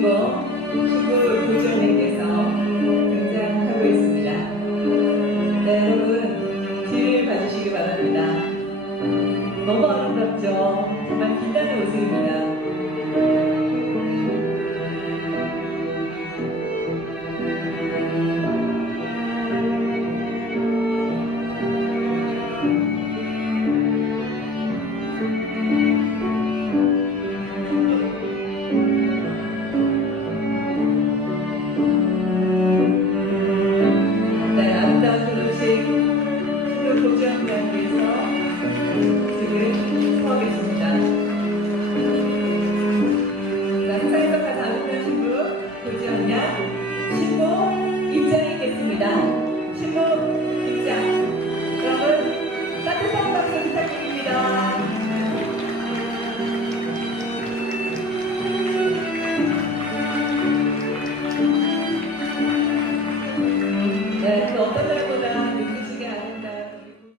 주인공 주부 고전에게서 등장하고 있습니다. 네, 여러분 뒤를 봐주시기 바랍니다. 너무 아름답죠? 정말 빛나는 모습입니다. the